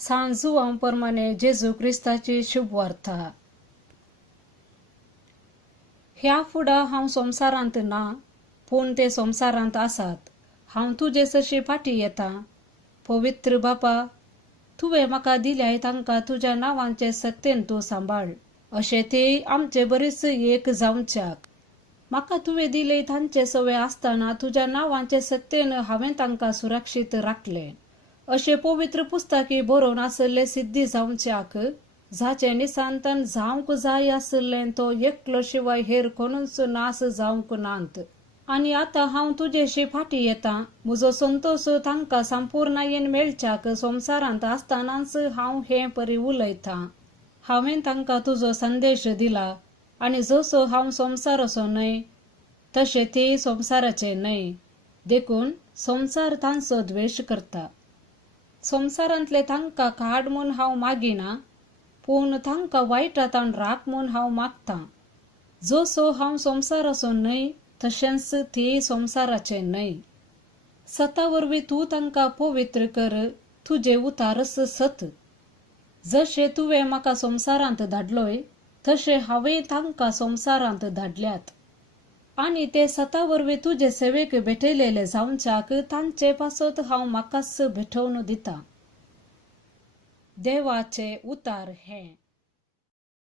सांजुवांप्रमाणे जेजू क्रिस्ताची शुभवार्ता। ह्या फुडा हांव संवसारांत ना, पूण ते संवसारांत आसात। हांव तुजे सशी फाटी येता। पवित्र बापा, तुवें म्हाका दिल्याय तांकां तुज्या नांवांचे सत्तेन तूं सांबाळ, अशें ते आमचे बरेच एक जावच्याक। म्हाका तुवें दिले तांचे सवय आसतना तुज्या नांवांचे सत्तेन हांवें तांकां सुरक्षीत राखले, अशें पवित्र पुस्तकी बरोवन आसले सिद्धी जावच्याक, जाचे निसांतन जावंक जाय आसलें तो एकलो शिवाय हेर कोणूच नास जावंक नांत। आनी आतां हांव तुजेशी फाटी येतां। म्हजो संतोष तांकां संपूर्णयेन मेळच्याक संवसारांत आसतनाच हांव हे परी उलयतां। हांवें तांकां तुजो संदेश दिला, आनी जसो हांव संवसाराचो न्हय, तशें ते संवसाराचे न्हय। देखून संवसार तांचो द्वेश करता। संवसारांतले तांकां काड म्हूण हांव मागिना, पूण तांकां वायटांतल्यान राख म्हूण हांव मागतां। जसो हांव संवसाराचो न्हय, तशेंच ते संवसाराचे न्हय। सता वरवीं तूं तांकां पवित्र कर, तुजे उतारस सत। जशें तुवें म्हाका संवसारांत धाडलोय, तशें हांवें तांकां संवसारांत धाडल्यात। आनी ते सता वरवीं तुजे सेवेक भेटयलेले जावच्याक तांचे पासत हांव म्हाकाच भेटोवन दितां। देवाचे उतार हे।